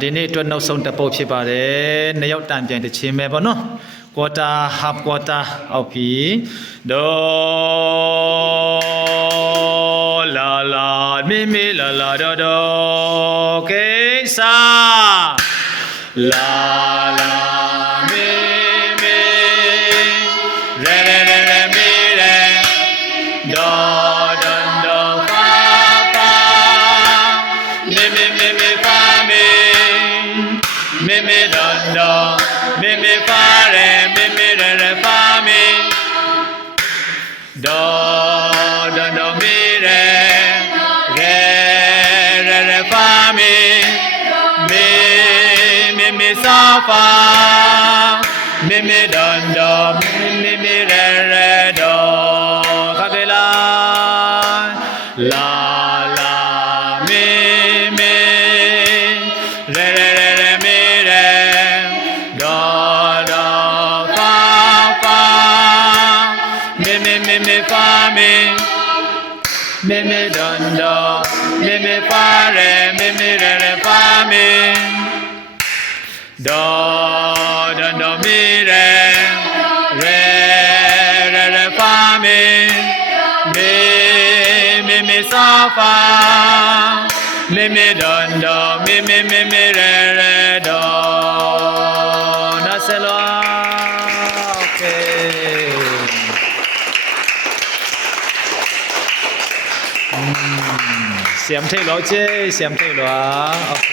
ဒီနေ့အတွက်နောက်ဆုံးတစ်ပုတ်ဖြစ်ပါတယ်နှစ်ယောက်တန်ပြန်တစ်ချင်းပဲပေါ့နော် quarter half quarter အောက်ပြီးဒေါ်လာလာမိမိလာလာဒေါ်ဒေါ်ကိစ္စလာလာမိမိရဲရဲရဲရဲမိရဲဒေါ်ဒေါ်ဒေါ်ပါပါမိမိမိမိပါမိမိမိဒေါ်ဒေါ်မိမိပါရဲမိမိရဲရဲပါမိဒေါ်ဒေါ်ဒေါ်မိရဲရဲရဲရဲပါမိမိမိမိစာပါမိမိဒေါ်ဒေါ်မိမိရဲရဲဒေါ်ခကေလာလာလာမိမိရဲရဲရဲရဲမိရဲဒေါ်ဒေါ်ပါပါမိမိမိမိပါမိမိမိဒေါ်ဒေါ်မိမိပါရဲမိမိရဲရဲပါမိဒေါ်ဒေါ်ဒေါ်မိရဲရဲရဲရဲပါမိမိမိမိစာပါမိမိဒေါ်ဒေါ်မိမိမိမိရဲရဲဒေါ်နာဆလောโอเคเสียมเท่หรอเจ้เสียมเท่หรอโอเค